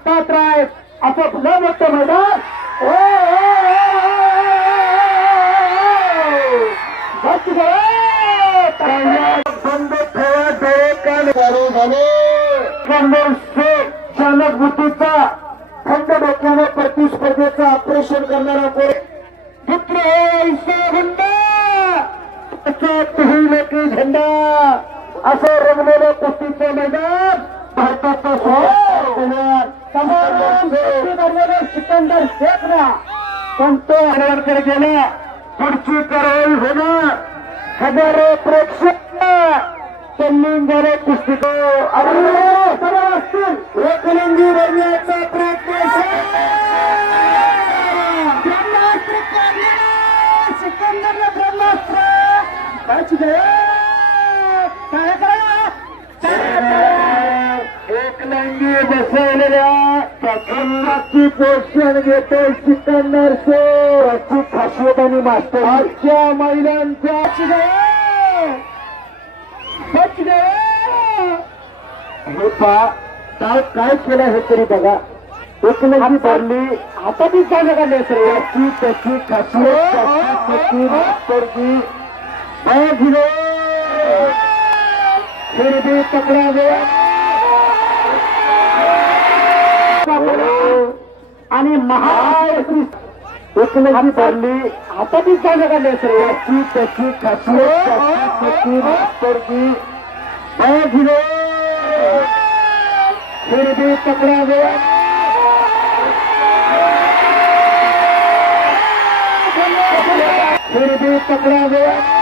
पात्र आहेत असं फुलं मोठं मैदान चालक बुद्धीचा खंड डोक्यावर प्रतिस्पर्धेचं ऑपरेशन करणारा कोण की झेंडा असं रंगलेलं कुस्तीचं मैदान भारताचं सिकंदर शेखला पण तो हरवडकडे गेला पुढची कारवाई होणार हजारो प्रेक्षक तल्लीन कुस्ती असतील एकलिंगी बनण्याचा प्रयत्न सिकंदरला ब्रह्मास्त्र काय करा एकलिंगी बसवलेल्या त्याची पोषण घेतो सिकंदर याची खासियत आणि मास्टर आजच्या महिलांच्या हे पहा काय केलं हे तरी बघा एकलिंगी भरली हातातच जागा काढली सर याची त्याची खासियत त्याची मास्तरची फिर भी पकड़ा गया आणि एकलिंगी भरली हातातच जागा काढली सर याची त्याची खासियत त्याची मास्तरची फिर भी पकड़ा गया फिर भी पकड़ा गया